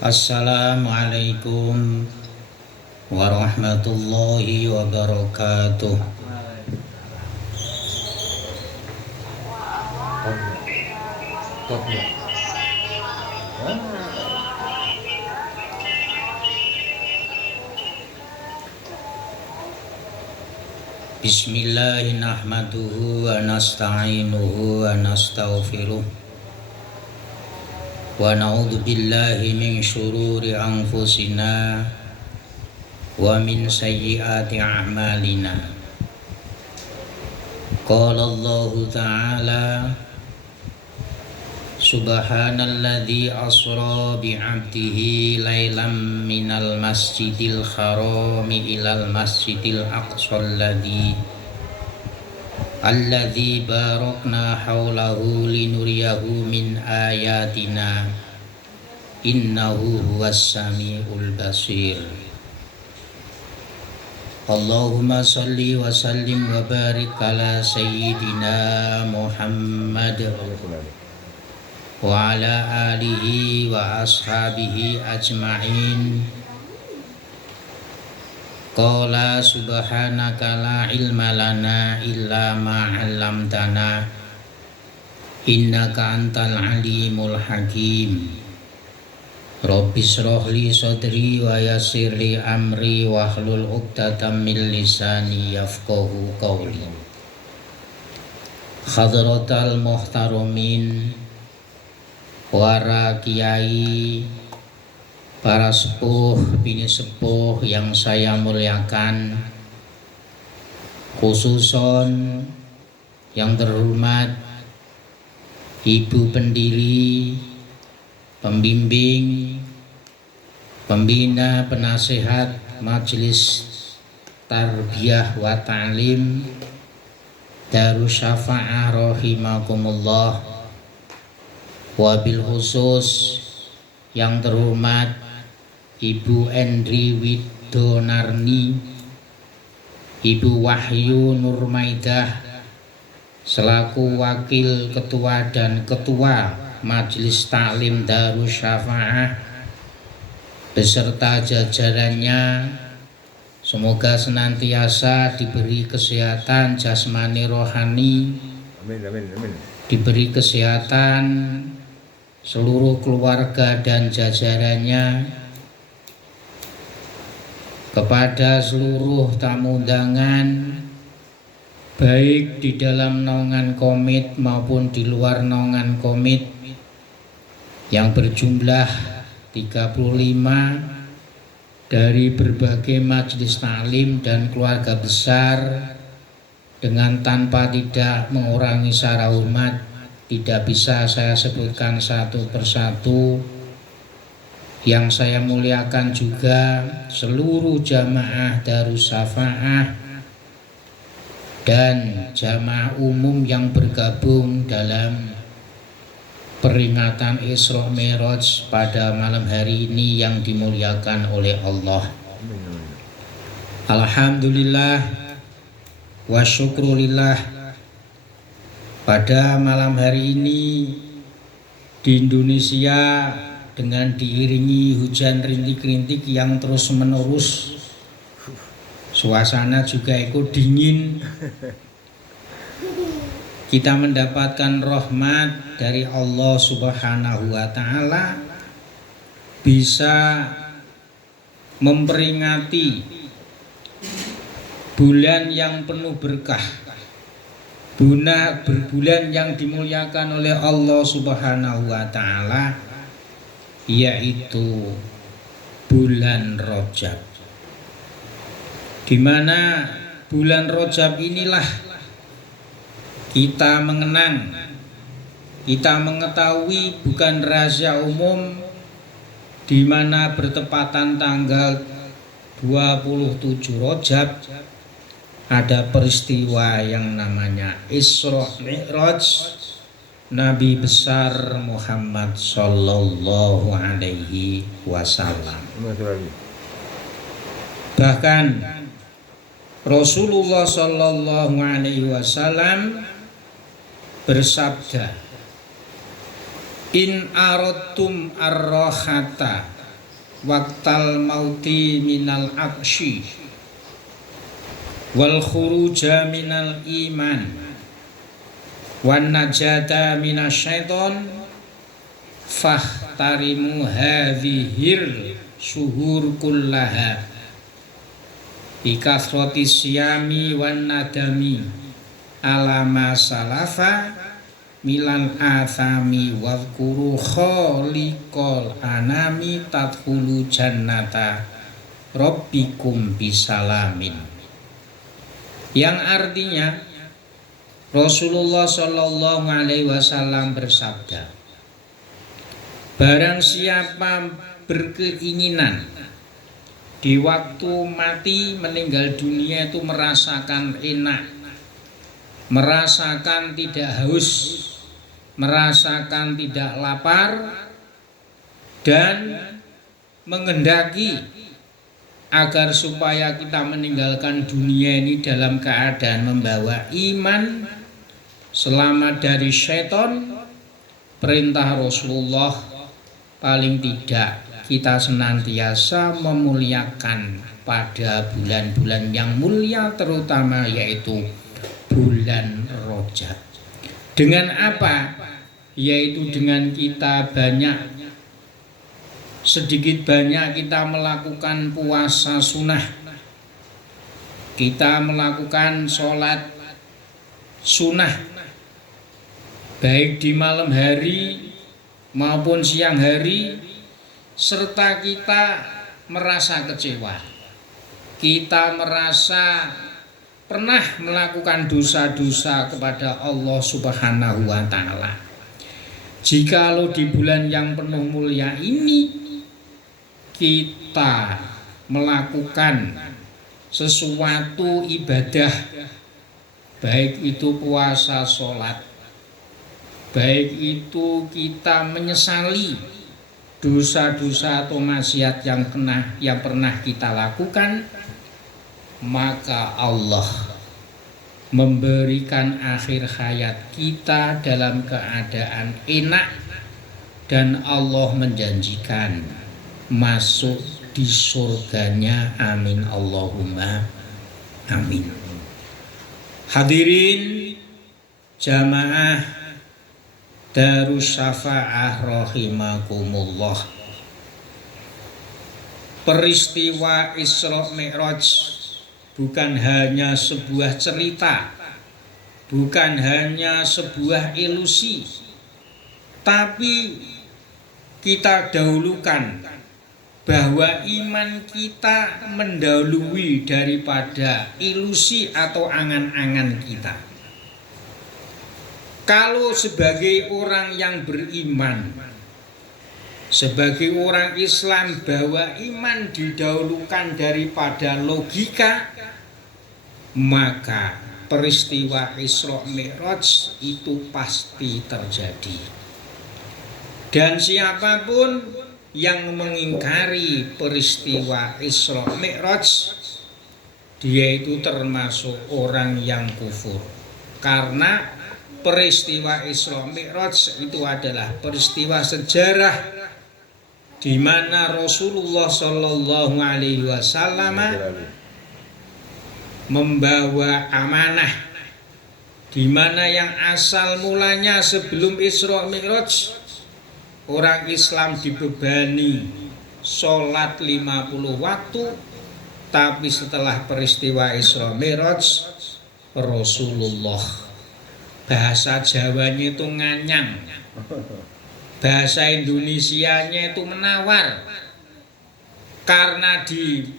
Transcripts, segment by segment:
Assalamualaikum warahmatullahi wabarakatuh. Bismillahirrahmanirrahim wa nasta'inuhu wa nastaghfiruh wa na'udzu billahi min syururi anfusina wa min sayyiati a'malina. Qala Allah Ta'ala Subhanalladzi asra bi'abdihi lailam minal masjidil harami ilal masjidil aqsalladzi alladzi barakna haulahu linuriyahu min ayatina innahu huwas samiul basir. Allahumma salli wa sallim wa barik ala sayyidina Muhammad wa ala alihi wa ashabihi ajma'in. Qala subhanaka la ilma lana illa ma 'allamtana innaka antal alimul hakim. Rabbi shrah li sadri wa yassir li amri wahlul 'uqdatam min lisani yafqahu qawli. Hadratal muhtaramin, para kiai, para sepuh, bini sepuh yang saya muliakan, khususon yang terhormat Ibu Pendiri, Pembimbing, Pembina, Penasehat Majelis Tarbiyah wa Ta'lim Darus Syafa'ah rahimakumullah. Wabil khusus yang terhormat Ibu Endri Widonarni, Ibu Wahyu Nurmaidah selaku Wakil Ketua dan Ketua Majelis Taklim Darus Syafa'ah beserta jajarannya, semoga senantiasa diberi kesehatan jasmani rohani, amin, amin, amin. Diberi kesehatan seluruh keluarga dan jajarannya, kepada seluruh tamu undangan baik di dalam naungan komit maupun di luar naungan komit yang berjumlah 35 dari berbagai majelis taklim dan keluarga besar, dengan tanpa tidak mengurangi secara hormat. Tidak bisa saya sebutkan satu persatu. Yang saya muliakan juga seluruh jamaah Darus Syafa'ah dan jamaah umum yang bergabung dalam peringatan Isra Mi'raj pada malam hari ini yang dimuliakan oleh Allah. Alhamdulillah wa syukrulillah. Pada malam hari ini di Indonesia dengan diiringi hujan rintik-rintik yang terus menerus, suasana juga ikut dingin, kita mendapatkan rahmat dari Allah Subhanahu wa Ta'ala, bisa memperingati bulan yang penuh berkah, berbulan yang dimuliakan oleh Allah Subhanahu wa Ta'ala, yaitu bulan Rajab. Di mana bulan Rajab inilah kita mengenang, kita mengetahui, bukan rahasia umum, di mana bertepatan tanggal 27 Rajab ada peristiwa yang namanya Isra Mi'raj Nabi besar Muhammad sallallahu alaihi wasallam. Bahkan Rasulullah sallallahu alaihi wasallam bersabda, In aradtum ar-rahata waqtal mauti minal atsyi wal khuruja minal iman wan najata minasyaiton fahtarimu hadhihil syuhur kullaha bikathrati siyami wan nadami alama salafa milan athami wadhkuru khaliqal anami tadkhulu jannata rabbikum bisalamin, yang artinya Rasulullah Shallallahu Alaihi Wasallam bersabda, barang siapa berkeinginan di waktu mati meninggal dunia itu merasakan enak, merasakan tidak haus, merasakan tidak lapar, dan menghendaki agar supaya kita meninggalkan dunia ini dalam keadaan membawa iman, selamat dari syaitan, perintah Rasulullah paling tidak kita senantiasa memuliakan pada bulan-bulan yang mulia, terutama yaitu bulan Rajab. Dengan apa? Yaitu dengan kita sedikit banyak kita melakukan puasa sunnah, kita melakukan sholat sunnah baik di malam hari maupun siang hari, serta kita merasa kecewa, kita merasa pernah melakukan dosa-dosa kepada Allah Subhanahu wa Ta'ala. Jikalau di bulan yang penuh mulia ini kita melakukan sesuatu ibadah, baik itu puasa sholat, baik itu kita menyesali dosa-dosa atau maksiat yang pernah kita lakukan, maka Allah memberikan akhir hayat kita dalam keadaan enak, dan Allah menjanjikan masuk di surganya. Amin Allahumma amin. Hadirin jamaah Darus Syafa'ah rahimakumullah, peristiwa Isra Mi'raj bukan hanya sebuah cerita, bukan hanya sebuah ilusi, tapi kita dahulukan bahwa iman kita mendahului daripada ilusi atau angan-angan kita. Kalau sebagai orang yang beriman, sebagai orang Islam, bahwa iman didahulukan daripada logika, maka peristiwa Isra Mi'raj itu pasti terjadi. Dan siapapun yang mengingkari peristiwa Isra Mi'raj, dia itu termasuk orang yang kufur. Karena peristiwa Isra Mi'raj itu adalah peristiwa sejarah di mana Rasulullah Shallallahu Alaihi Wasallam membawa amanah, di mana yang asal mulanya sebelum Isra Mi'raj orang Islam dibebani sholat 50 waktu, tapi setelah peristiwa Isra Mi'raj Rasulullah bahasa Jawanya itu nganyang, bahasa Indonesianya itu menawar, karena diberi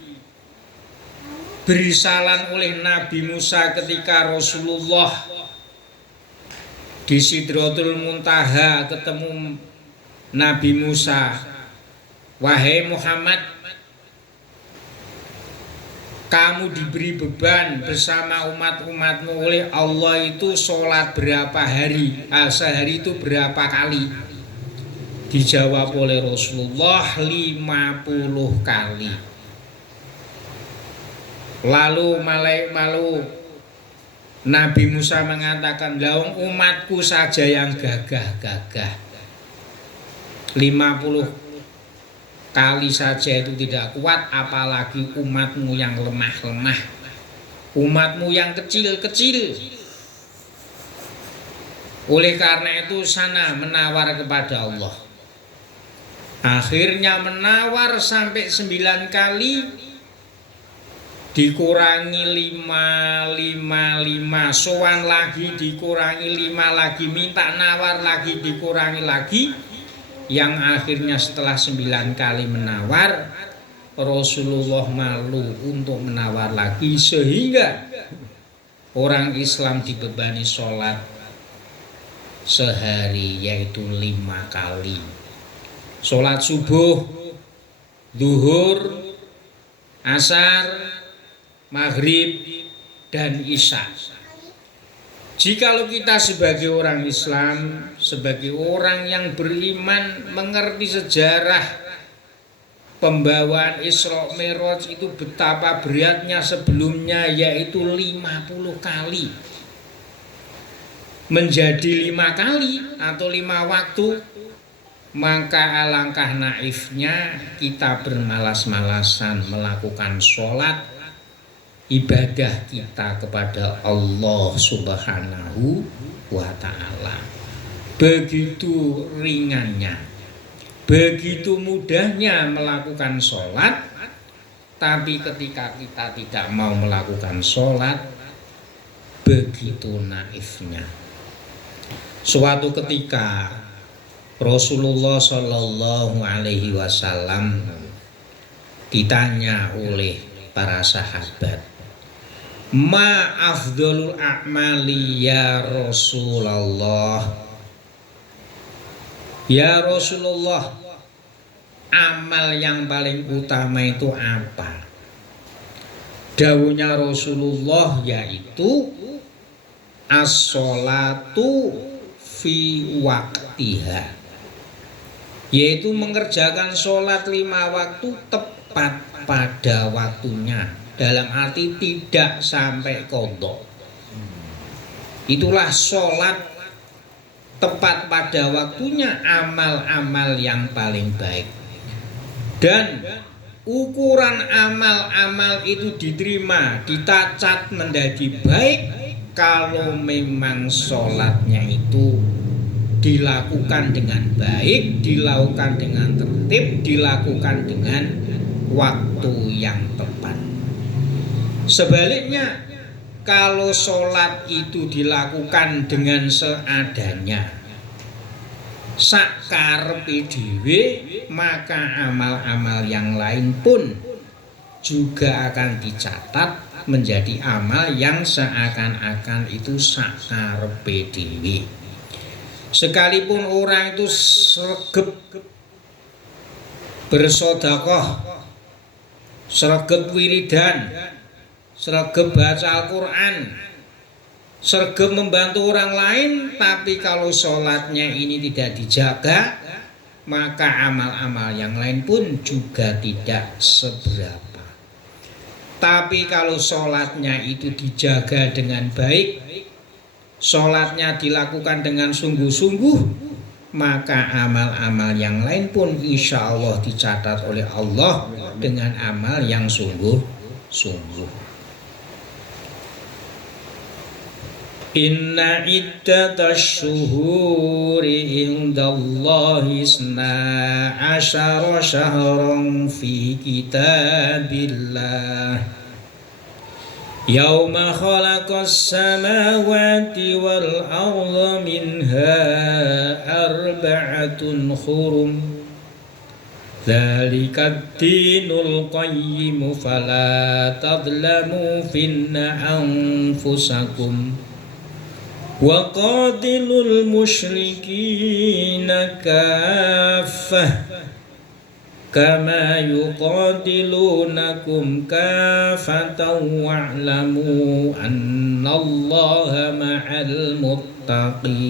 salam oleh Nabi Musa ketika Rasulullah di Sidratul Muntaha ketemu Nabi Musa, wahai Muhammad, kamu diberi beban bersama umat-umatmu oleh Allah itu sholat berapa hari, sehari itu berapa kali? Dijawab oleh Rasulullah 50 kali. Lalu Nabi Musa mengatakan, "Lawang umatku saja yang gagah-gagah 50 kali saja itu tidak kuat, apalagi umatmu yang lemah-lemah, umatmu yang kecil-kecil. Oleh karena itu sana menawar kepada Allah. Akhirnya menawar sampai 9 kali, dikurangi 5, sowan lagi dikurangi 5 lagi, minta nawar lagi dikurangi lagi, yang akhirnya setelah 9 kali menawar, Rasulullah malu untuk menawar lagi, sehingga orang Islam dibebani sholat sehari yaitu 5 kali. Sholat subuh, zuhur, asar, maghrib, dan isya. Jikalau kita sebagai orang Islam, sebagai orang yang beriman, mengerti sejarah pembawaan Isra Mi'raj itu betapa beratnya sebelumnya, yaitu 50 kali menjadi 5 kali atau 5 waktu, maka alangkah naifnya kita bermalas-malasan melakukan sholat ibadah kita kepada Allah Subhanahu wa ta'ala. Begitu ringannya, begitu mudahnya melakukan sholat, tapi ketika kita tidak mau melakukan sholat, begitu naifnya. Suatu ketika Rasulullah Shallallahu Alaihi Wasallam ditanya oleh para sahabat, ma afdhalul a'mali ya Rasulullah, ya Rasulullah, amal yang paling utama itu apa? Dawuhnya Rasulullah yaitu as-sholatu fi waktiha, yaitu mengerjakan sholat 5 waktu tepat pada waktunya, dalam arti tidak sampai qadha. Itulah sholat tepat pada waktunya, amal-amal yang paling baik. Dan ukuran amal-amal itu diterima, dicatat menjadi baik kalau memang sholatnya itu dilakukan dengan baik, dilakukan dengan tertib, dilakukan dengan waktu yang tepat. Sebaliknya, kalau sholat itu dilakukan dengan seadanya, sakarepe dhewe, maka amal-amal yang lain pun juga akan dicatat menjadi amal yang seakan-akan itu sakarepe dhewe. Sekalipun orang itu sregep bersedekah, sregep wiridan, sregep baca Al-Quran, sregep membantu orang lain, tapi kalau sholatnya ini tidak dijaga, maka amal-amal yang lain pun juga tidak seberapa. Tapi kalau sholatnya itu dijaga dengan baik, sholatnya dilakukan dengan sungguh-sungguh, maka amal-amal yang lain pun insya Allah dicatat oleh Allah dengan amal yang sungguh-sungguh. Inna iddatash syuhuri indallahi isna asyara syahran fi kitabillah yauma khalaqas samawati wal arda minha arba'atun hurum dzalikad dinul qayyim fala tadlamu finna anfusakum wa qatilul musyrikina kaffah kama yuqatilunakum kaffatan wa'lamu annallaha ma'al muttaqin.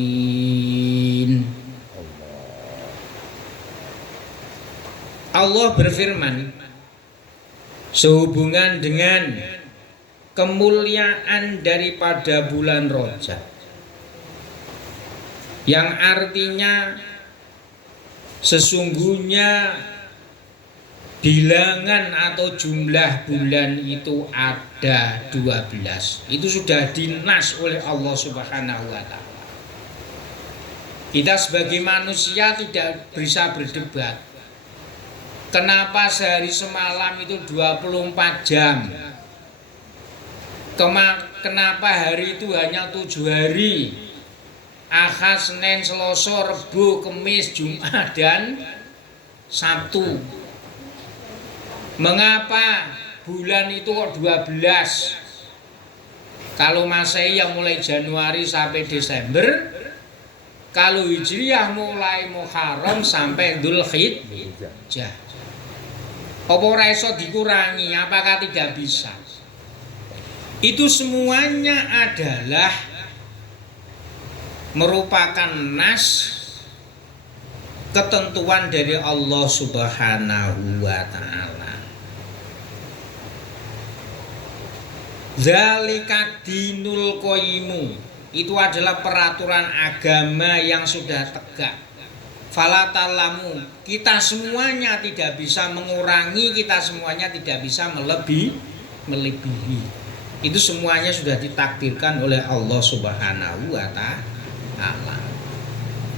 Allah berfirman sehubungan dengan kemuliaan daripada bulan Rajab, yang artinya sesungguhnya bilangan atau jumlah bulan itu ada 12. Itu sudah dinas oleh Allah Subhanahu wa taala. Kita sebagai manusia tidak bisa berdebat. Kenapa sehari semalam itu 24 jam? Kenapa hari itu hanya 7 hari? Ahad, Senin, Selasa, Rebo, Kamis, Jumat, dan Sabtu. Mengapa bulan itu kok 12? Kalau Masehi yang mulai Januari sampai Desember, kalau Hijriah mulai Muharram sampai Dzulhijjah. Apa ora iso dikurangi? Apakah tidak bisa? Itu semuanya adalah merupakan nas ketentuan dari Allah Subhanahu wa taala. Zalika dinul qayyimu, itu adalah peraturan agama yang sudah tegak. Fala talamu, kita semuanya tidak bisa mengurangi, kita semuanya tidak bisa melebihi. Itu semuanya sudah ditakdirkan oleh Allah Subhanahu wa taala.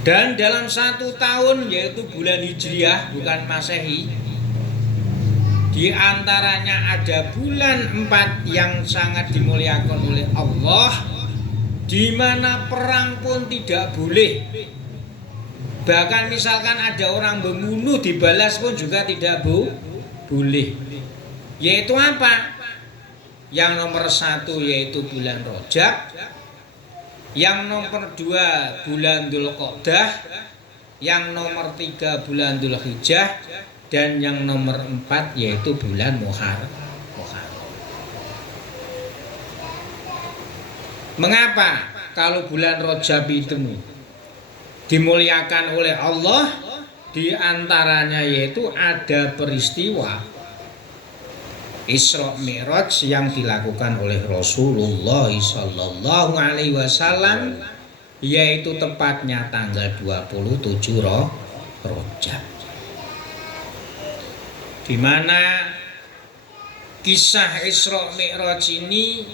Dan dalam 1 tahun, yaitu bulan Hijriah bukan Masehi, di antaranya ada bulan 4 yang sangat dimuliakan oleh Allah, di mana perang pun tidak boleh. Bahkan misalkan ada orang membunuh dibalas pun juga tidak boleh. Yaitu apa? Yang nomor 1 yaitu bulan Rajab, yang nomor 2 bulan Dzulqa'dah, yang nomor 3 bulan Dzulhijjah, dan yang nomor 4 yaitu bulan Muharram. Mengapa kalau bulan Rajab itu dimuliakan oleh Allah? Di antaranya yaitu ada peristiwa Isra Mi'raj yang dilakukan oleh Rasulullah sallallahu alaihi wasallam, yaitu tepatnya tanggal 27 Rajab. Di mana kisah Isra Mi'raj ini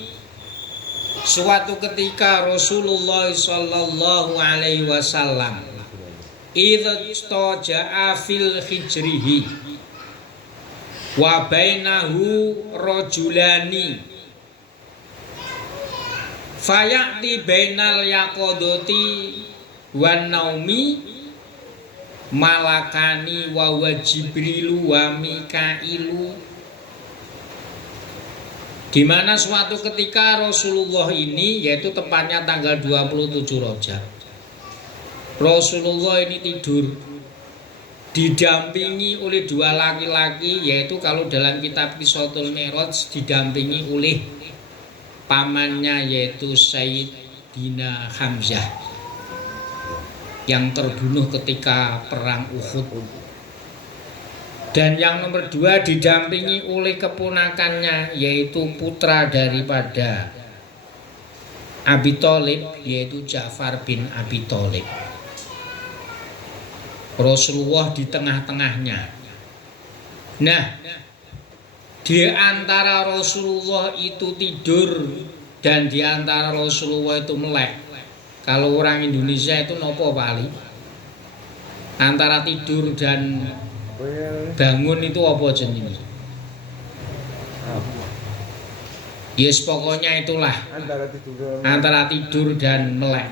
suatu ketika Rasulullah sallallahu alaihi wasallam idza ja'a fil hijrihi wa bainahu rajulani fayati bainal yaqadati wan naumi malakani wa Jibrilu wa Mikailu. Di mana suatu ketika Rasulullah ini, yaitu tepatnya tanggal 27 Rajab, Rasulullah ini tidur didampingi oleh 2 laki-laki, yaitu kalau dalam kitab Qisatul Mi'raj didampingi oleh pamannya yaitu Sayyidina Hamzah yang terbunuh ketika perang Uhud. Dan yang nomor 2 didampingi oleh keponakannya yaitu putra daripada Abi Thalib, yaitu Ja'far bin Abi Thalib. Rasulullah di tengah-tengahnya. Nah, di antara Rasulullah itu tidur dan di antara Rasulullah itu melek. Kalau orang Indonesia itu nopo pali? Antara tidur dan bangun itu apa jenenge? Yes, pokoknya itulah antara tidur dan melek.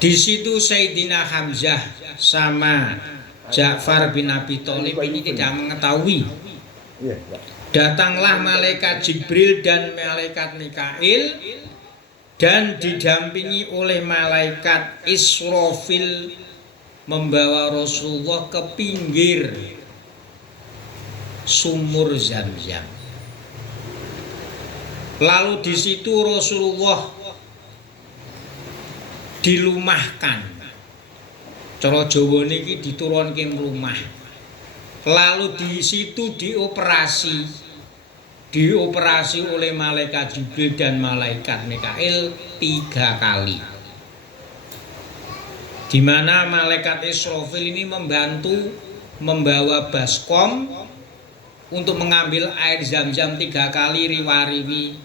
Di situ Sayyidina Hamzah sama Ja'far bin Abi Thalib ini tidak mengetahui. Datanglah malaikat Jibril dan malaikat Mikail dan didampingi oleh malaikat Israfil membawa Rasulullah ke pinggir sumur Zam-Zam. Lalu di situ Rasulullah dilumahkan. Cara Jawa niki diturunke mlumah. Lalu di situ dioperasi oleh malaikat Jibril dan malaikat Mikail 3 kali. Di mana malaikat Israfil ini membantu membawa baskom untuk mengambil air zam-zam 3 kali riwa-riwi.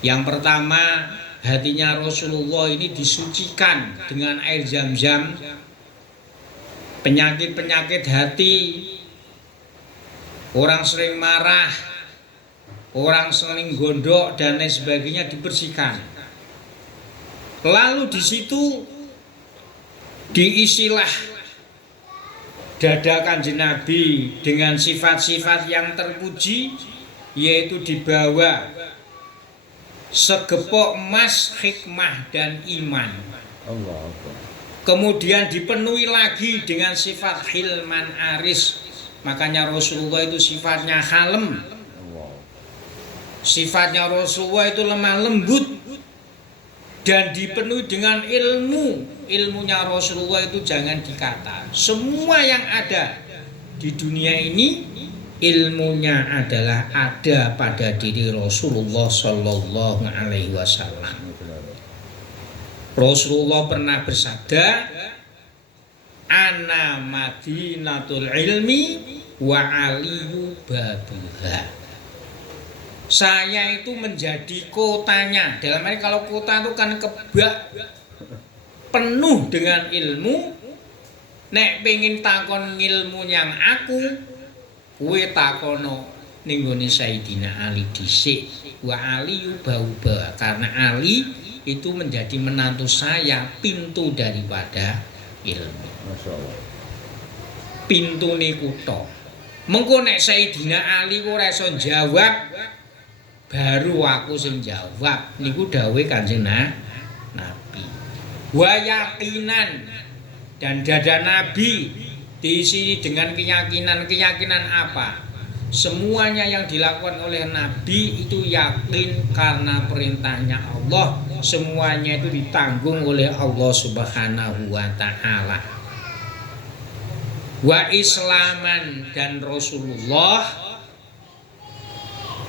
Yang pertama, hatinya Rasulullah ini disucikan dengan air zam-zam. Penyakit-penyakit hati, orang sering marah, orang sering gondok dan lain sebagainya dibersihkan. Lalu di situ diisilah dada Kanjeng Nabi dengan sifat-sifat yang terpuji, yaitu dibawa segepok emas, hikmah dan iman. Allah. Kemudian dipenuhi lagi dengan sifat hilman aris. Makanya Rasulullah itu sifatnya halem. Sifatnya Rasulullah itu lemah lembut dan dipenuhi dengan ilmu. Ilmunya Rasulullah itu jangan dikata. Semua yang ada di dunia ini ilmunya adalah ada pada diri Rasulullah Sallallahu Alaihi Wasallam. Rasulullah pernah bersabda, ana madinatul ilmi wa aliyu babuha. Saya itu menjadi kotanya. Dalam arti kalau kota itu kan kebak penuh dengan ilmu. Nek pengen takon ilmu yang aku, kue takono ning gone Sayyidina Ali dhisik. Wa aliyu babuha, karena Ali itu menjadi menantu saya, pintu daripada ilmu. Masya Allah. Pintu niku tok. Mengko nek Sayyidina Ali ora iso jawab, baru aku sing jawab. Niku dawuhe Kanjeng Nabi. Wa yaqinan, dan dada Nabi diisi dengan keyakinan apa? Semuanya yang dilakukan oleh Nabi itu yakin karena perintahnya Allah. Semuanya itu ditanggung oleh Allah Subhanahu wa ta'ala. Wa islaman, dan Rasulullah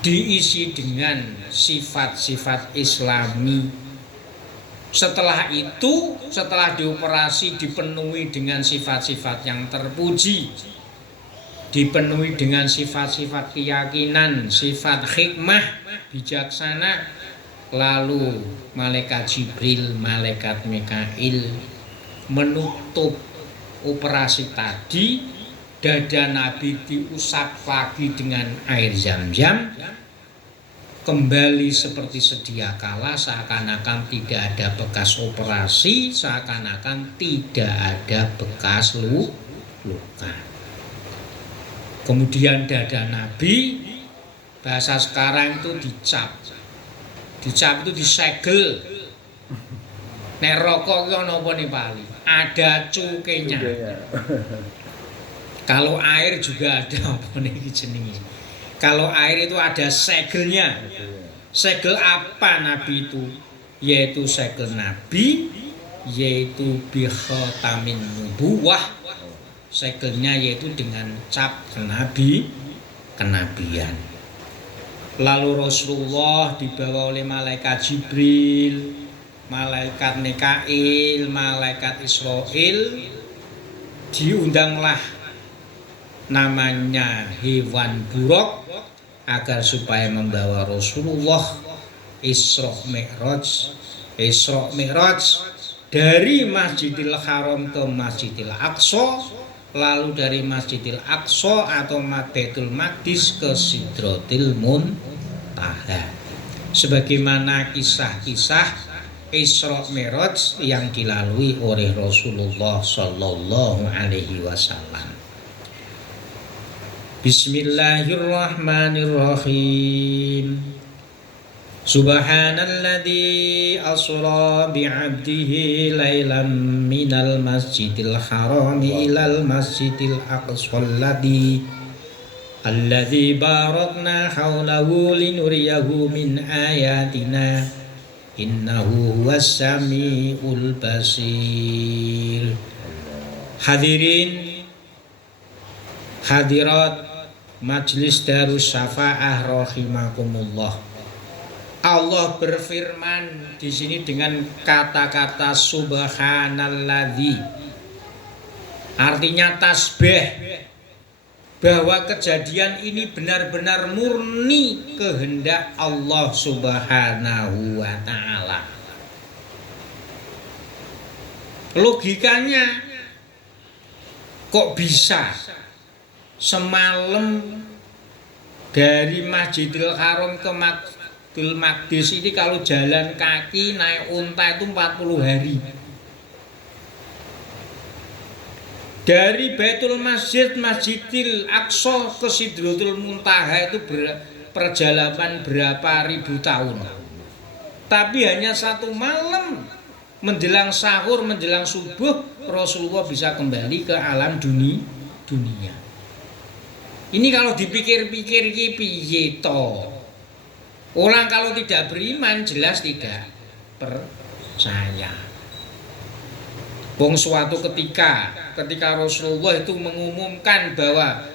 diisi dengan sifat-sifat islami. Setelah itu, setelah dioperasi, dipenuhi dengan sifat-sifat yang terpuji, dipenuhi dengan sifat-sifat keyakinan, sifat hikmah, bijaksana. Lalu malaikat Jibril, malaikat Mikail menutup operasi tadi. Dada Nabi diusap lagi dengan air zam-zam, kembali seperti sedia kala, seakan-akan tidak ada bekas operasi, seakan-akan tidak ada bekas luka. Kemudian dada Nabi, bahasa sekarang itu dicap. Dicap itu disegel. Nek rokok ki ana apa nih Pali? Ada cukenya. Kalau air juga ada apa nih jenenge? Kalau air itu ada segelnya. Segel apa Nabi itu? Yaitu segel Nabi, yaitu bi khatamin nubuwah. Segelnya yaitu dengan cap Nabi, kenabian. Lalu Rasulullah dibawa oleh malaikat Jibril, malaikat Mikail, malaikat Israil. Diundanglah namanya hewan buruk agar supaya membawa Rasulullah Isra Mi'raj dari Masjidil Haram ke Masjidil Aqsa, lalu dari Masjidil Aqsa atau Baitul Maqdis ke Sidratil Muntaha. Sebagaimana kisah-kisah Isra Mi'raj yang dilalui oleh Rasulullah Sallallahu Alaihi Wasallam. Bismillahirrahmanirrahim. Subhanalladzi asra bi'abdihi lailan minal masjidil harami ilal masjidil aqsal alladzi barakna haulahu linuriyahu min ayatina innahu huwas samiul basir. Hadirin hadirat Majlis Darus Syafaah rahimakumullah. Allah berfirman di sini dengan kata-kata subhanalladzi. Artinya tasbih bahwa kejadian ini benar-benar murni kehendak Allah Subhanahu wa taala. Logikanya kok bisa semalam dari Masjidil Haram ke Baitul Maqdis ini kalau jalan kaki naik unta itu 40 hari. Dari Baitul Masjidil Aqsa ke Sidratul Muntaha itu perjalanan berapa ribu tahun. Tapi hanya satu malam menjelang sahur, menjelang subuh, Rasulullah bisa kembali ke alam dunia. Ini kalau dipikir-pikir piye to? Orang kalau tidak beriman jelas tidak percaya. Wong suatu ketika Rasulullah itu mengumumkan bahwa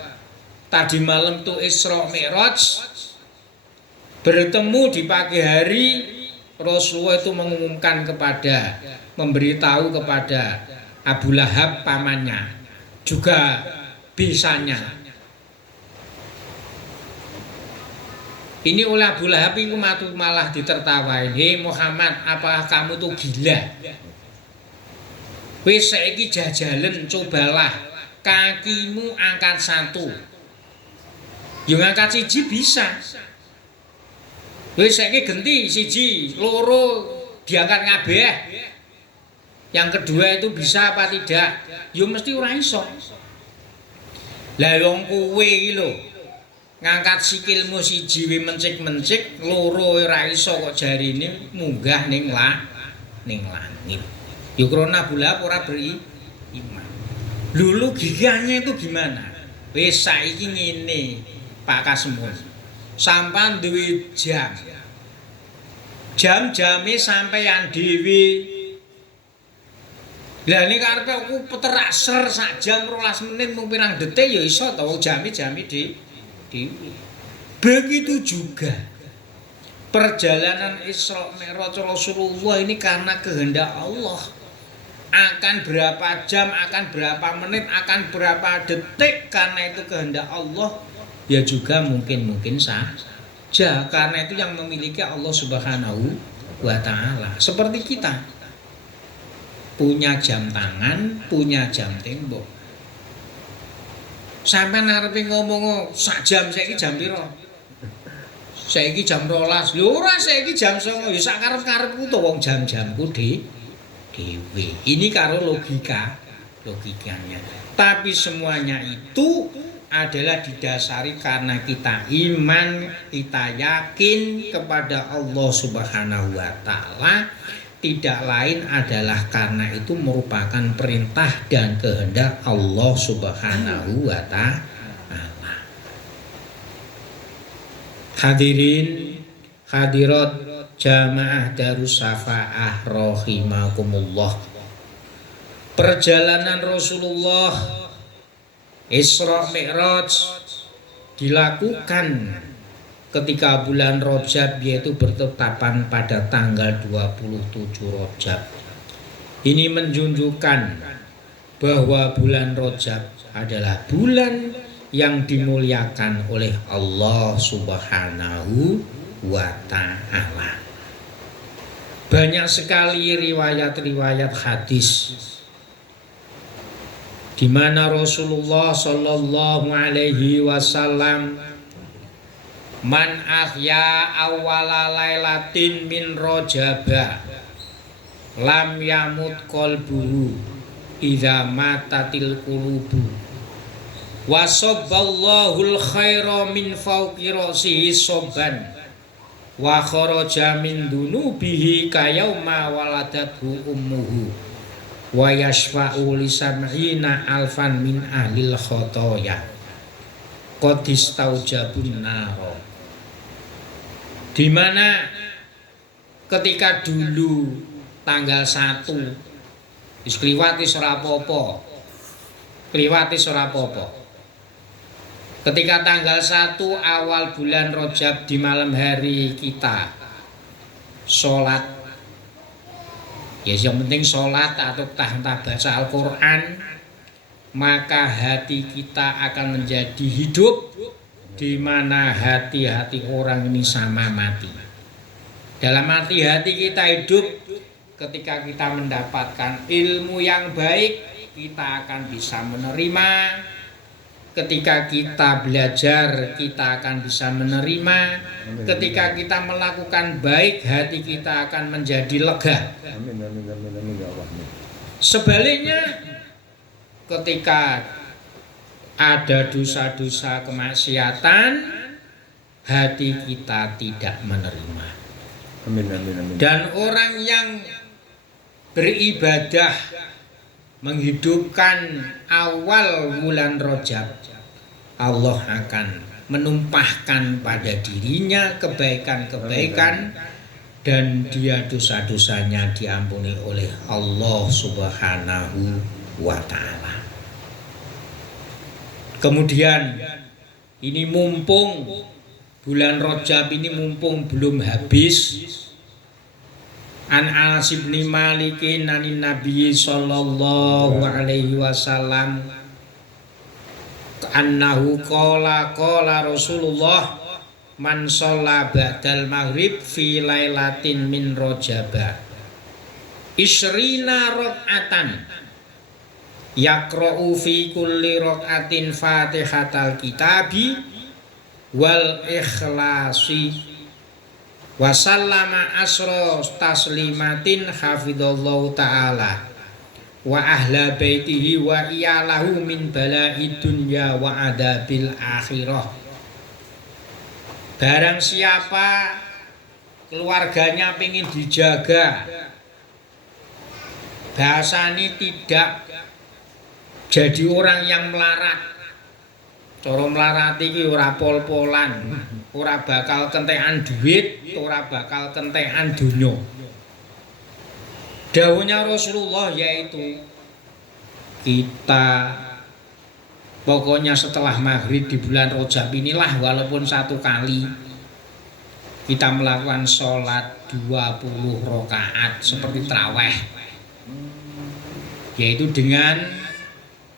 tadi malam itu Isra Mi'raj, bertemu di pagi hari, Rasulullah itu mengumumkan memberitahu kepada Abu Lahab pamannya, juga bisanya. Ini oleh Abu Lahab itu malah ditertawain. Hei Muhammad, apakah kamu tuh gila? Wis saiki jajalen, cobalah kakimu angkat satu. Yang angkat siji bisa. Wis saiki genti siji, loro diangkat kabeh. Yang kedua itu bisa apa tidak? Yo mesti ora iso. Lah wong kowe iki lho, ngangkat sikilmu siji wi mencik-mencik, loro ora iso kok jarine munggah ning langit. Yo krana Abdullah ora beriman. Lulu giganya itu gimana? Wis saiki ngene, Pak Kasmun. Sampan duwe jam. Jam-jame sampeyan dhewe. Lah nek karepe aku peterak ser sak jam 12 menit mung pirang detik ya iso to jame dhewe. Begitu juga perjalanan Isra Mi'raj Rasulullah ini karena kehendak Allah. Akan berapa jam, akan berapa menit, akan berapa detik, karena itu kehendak Allah. Ya juga mungkin saja karena itu yang memiliki Allah Subhanahu wa taala. Seperti kita punya jam tangan, punya jam tembok. Sampai narepe ngomong sak jam saiki jam piro? Saiki jam 12. Lho ora saiki jam 09. Ya sak karep-karepku to wong jam-jamku dewe. Ini karo logikanya. Tapi semuanya itu adalah didasari karena kita iman, kita yakin kepada Allah Subhanahu wa taala. Tidak lain adalah karena itu merupakan perintah dan kehendak Allah Subhanahu wa taala. Hadirin hadirat jamaah Darus Syafaah rahimakumullah. Perjalanan Rasulullah Isra Mi'raj dilakukan ketika bulan Rajab, yaitu bertetapan pada tanggal 27 Rajab. Ini menunjukkan bahwa bulan Rajab adalah bulan yang dimuliakan oleh Allah Subhanahu wa taala. Banyak sekali riwayat-riwayat hadis di mana Rasulullah sallallahu alaihi wasallam man ahya awwala lailatin min Rajaba lam yamut qalbuhu idza matatil qulubu wa sabballahu al-khaira min fawqi ra'sihi sabban wa kharaja min dunubihi kayauma waladathu ummuhu wa yashfa'u li sab'ina alfan min ahlil khotoya qad istaujabun naro. Di mana ketika dulu tanggal 1 wis kliwat ora apa-apa. Ketika tanggal 1 awal bulan Rajab di malam hari kita sholat, ya yang penting sholat atau entah baca Al-Quran, maka hati kita akan menjadi hidup, di mana hati-hati orang ini sama mati. Dalam arti hati kita hidup ketika kita mendapatkan ilmu yang baik, kita akan bisa menerima. Ketika kita belajar, kita akan bisa menerima. Ketika kita melakukan baik, hati kita akan menjadi lega. Sebaliknya, ketika ada dosa-dosa kemaksiatan, hati kita tidak menerima. Dan orang yang beribadah menghidupkan awal bulan Rajab, Allah akan menumpahkan pada dirinya kebaikan-kebaikan dan dia dosa-dosanya diampuni oleh Allah Subhanahu wa ta'ala. Kemudian ini mumpung bulan Rajab ini mumpung belum habis, An Anas bin Malik nanin Nabi sallallahu alaihi wasallam annahu qala Rasulullah man shalla ba'dal maghrib fi lailatin min Rajaba isrina rakaatan yaqra'u fi kulli rakaatin Fatihatal Kitabi wal Ikhlasi wa sallama asra taslimatin hafidhallahu ta'ala wa ahla baitihi wa iyalahu min bala'i dunya wa adabil akhirah. Barang siapa keluarganya pengen dijaga, bahasane tidak jadi orang yang melarat. Cara melarat iki ora pol-polan, ora bakal kentekan duit, ora bakal kentekan dunya. Dawuhnya Rasulullah yaitu kita pokoknya setelah maghrib di bulan Rajab inilah walaupun satu kali kita melakukan sholat 20 rakaat seperti tarawih, yaitu dengan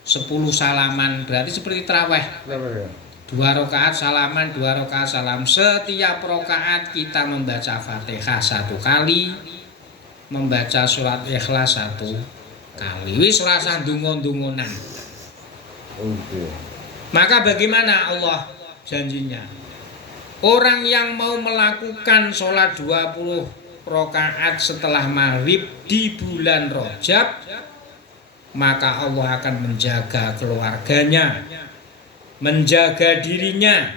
10 salaman, berarti seperti tarawih. 2 rakaat salaman, 2 rakaat salam. Setiap rakaat kita membaca Fatihah 1 kali, membaca surat Ikhlas 1 kali. Wis rasa dungo-dungonan. Maka bagaimana Allah janjinya? Orang yang mau melakukan sholat 20 rakaat setelah maghrib di bulan Rajab, maka Allah akan menjaga keluarganya, menjaga dirinya,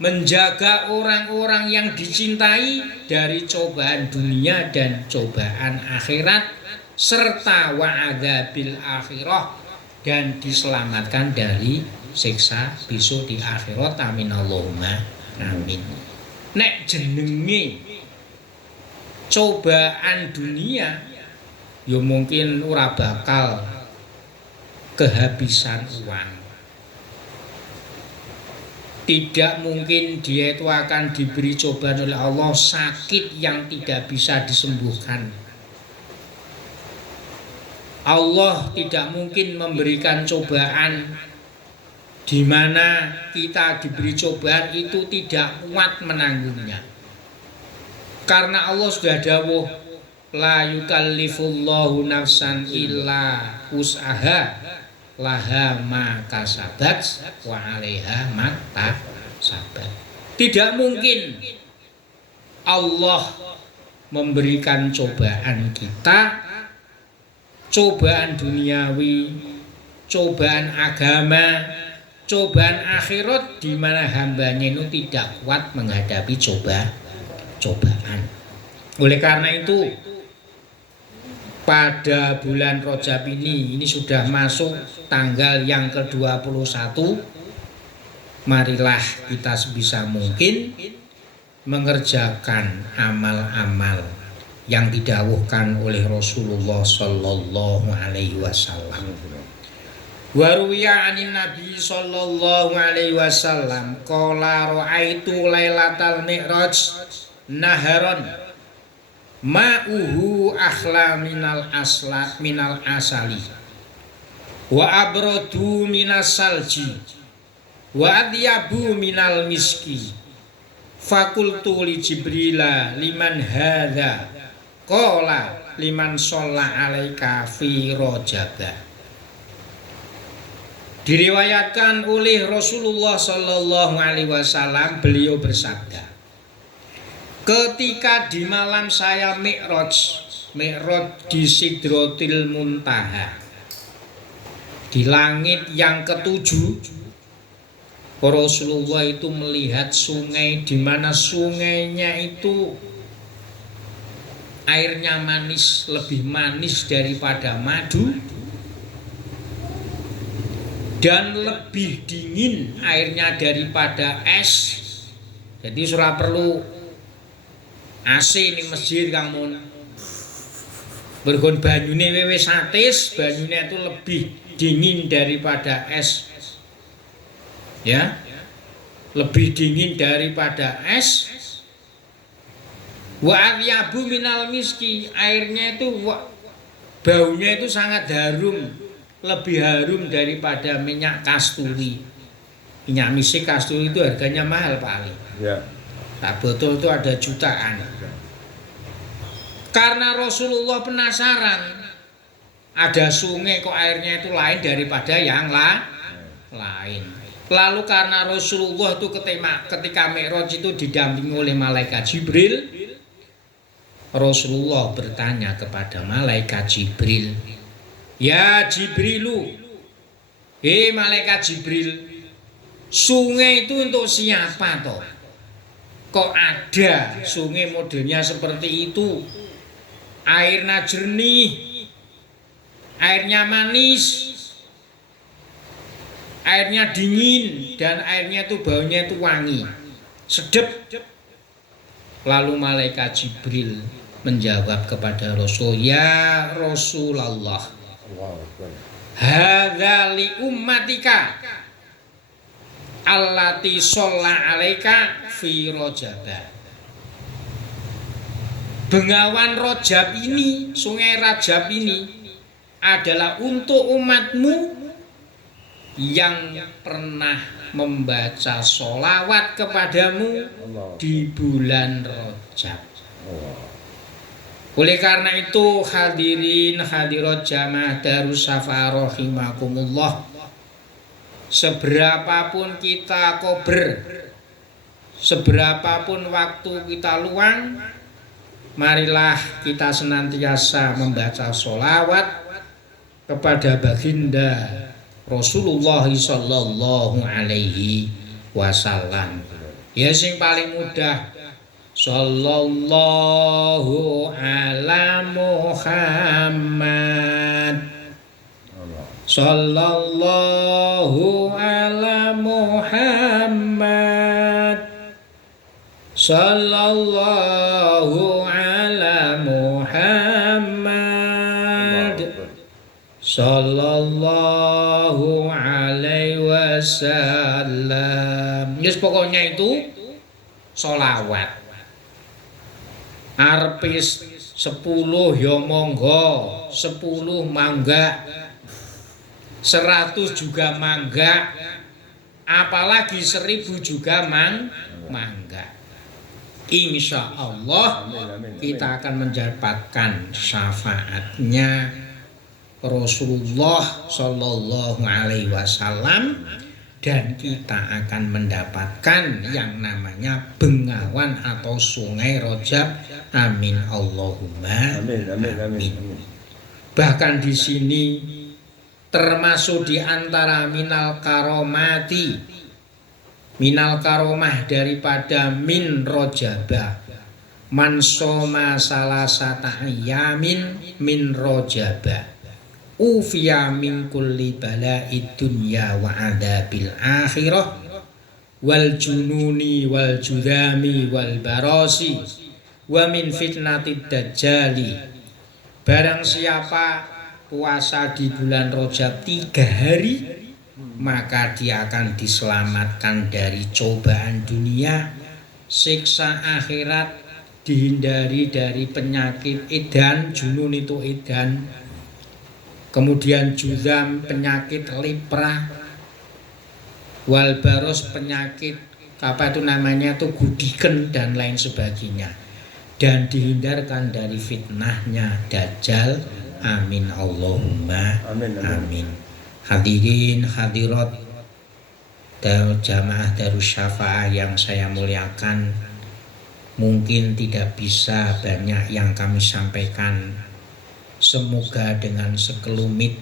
menjaga orang-orang yang dicintai dari cobaan dunia dan cobaan akhirat, serta wa'adzabil akhirah, dan diselamatkan dari siksa besok di akhirat. Amin Allahumma amin. Nek jenenge cobaan dunia, ya mungkin ora bakal kehabisan uang. Tidak mungkin dia itu akan diberi cobaan oleh Allah sakit yang tidak bisa disembuhkan. Allah tidak mungkin memberikan cobaan di mana kita diberi cobaan itu tidak kuat menanggungnya. Karena Allah sudah dawuh, la yukallifullahu nafsan illa wus'aha laha ma kasabat wa 'alaiha ma kasabat. Tidak mungkin Allah memberikan cobaan kita, cobaan duniawi, cobaan agama, cobaan akhirat, di mana hambanya itu tidak kuat menghadapi cobaan. Oleh karena itu, pada bulan Rajab ini sudah masuk tanggal yang ke-21, marilah kita sebisa mungkin mengerjakan amal-amal yang didawuhkan oleh Rasulullah sallallahu alaihi wasallam. Wa ruwiya anin Nabi sallallahu alaihi wasallam qala ra'aitu lailatal mi'raj naharon ma'uhu akhla minal asli wa abrodu minas salji wa adyabu minal miski fakultu li Jibrila liman hadza qala liman sholla alaika fi rojaba. Diriwayatkan oleh Rasulullah Shallallahu Alaihi Wasallam, beliau bersabda, ketika di malam saya Mi'raj di Sidratil Muntaha, di langit yang ketujuh, Rasulullah itu melihat sungai di mana sungainya itu airnya manis, lebih manis daripada madu, dan lebih dingin airnya daripada es. Jadi surah perlu AC ini masjid kamu bergon banyune wewe satis, banyune itu lebih dingin daripada es, ya, lebih dingin daripada es. Wa atyabu minal miski, airnya itu baunya itu sangat harum, lebih harum daripada minyak kasturi. Minyak misik kasturi itu harganya mahal Pak Ali. Ya. Tak botol itu ada jutaan. Karena Rasulullah penasaran, ada sungai kok airnya itu lain daripada yang lain. Lalu karena Rasulullah itu ketika Mi'raj itu didampingi oleh malaikat Jibril, Rasulullah bertanya kepada malaikat Jibril, ya Jibrilu, malaikat Jibril, sungai itu untuk siapa toh? Kok ada sungai modelnya seperti itu? Airnya jernih, airnya manis, airnya dingin, dan airnya itu baunya itu wangi, sedap. Lalu malaikat Jibril menjawab kepada Rasul, ya Rasulullah, hadza li ummatika allati sholla alaika fi rojaba. Bengawan Rajab ini, sungai Rajab ini adalah untuk umatmu yang pernah membaca sholawat kepadamu di bulan Rajab. Oleh karena itu hadirin hadirat jamaah Darus Safa rahimakumullah, seberapapun kita kober, seberapapun waktu kita luang, marilah kita senantiasa membaca sholawat kepada baginda Rasulullah sallallahu alaihi wasallam. Ya sing paling mudah, sallallahu ala Muhammad, sallallahu ala Muhammad, sallallahu ala Muhammad, sallallahu alaihi wasallam. Yes, pokoknya itu sholawat. Arpis 10 ya monggo, 10 mangga, 100 juga mangga, apalagi 1000 juga mangga. Insya Allah kita akan mendapatkan syafaatnya Rasulullah Sallallahu Alaihi Wasallam, dan kita akan mendapatkan yang namanya bengawan atau sungai Rajab. Amin Allahumma amin. Bahkan di sini termasuk di antara minal karomati, minal karomah daripada min rojaba, man soma salasata ayamin min rojaba ufiya min kulli bala'id dunya wa adabil akhirah wal jununi wal judami wal barasi wa min fitnatid dajjali. Barang siapa puasa di bulan Rajab 3 hari, maka dia akan diselamatkan dari cobaan dunia, siksa akhirat, dihindari dari penyakit edan, junun itu edan, kemudian juzam penyakit lepra, wal baros penyakit apa itu namanya tuh gudiken dan lain sebagainya, dan dihindarkan dari fitnahnya dajjal. Amin Allahumma amin. Hadirin hadirat jamaah Darus Syafaah yang saya muliakan, mungkin tidak bisa banyak yang kami sampaikan. Semoga dengan sekelumit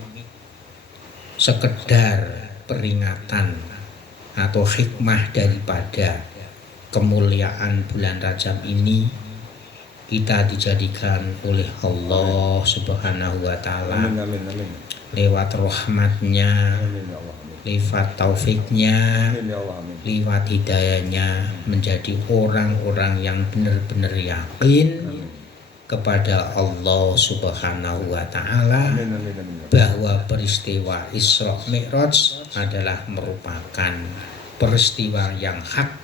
sekedar peringatan atau hikmah daripada kemuliaan bulan Rajab ini, kita dijadikan oleh Allah Subhanahu wa Ta'ala lewat rahmatnya, lewat taufiknya, lewat hidayahnya menjadi orang-orang yang benar-benar yakin kepada Allah Subhanahu wa Ta'ala bahwa peristiwa Isra Mi'raj adalah merupakan peristiwa yang hak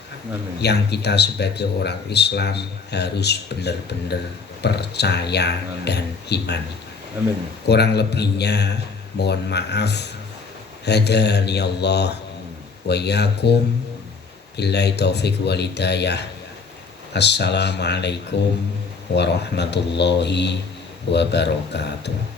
yang kita sebagai orang Islam harus benar-benar percaya dan iman. Kurang lebihnya mohon maaf. Hadani Allah wa iyyakum billahi taufiq wal hidayah. Assalamualaikum warahmatullahi wabarakatuh.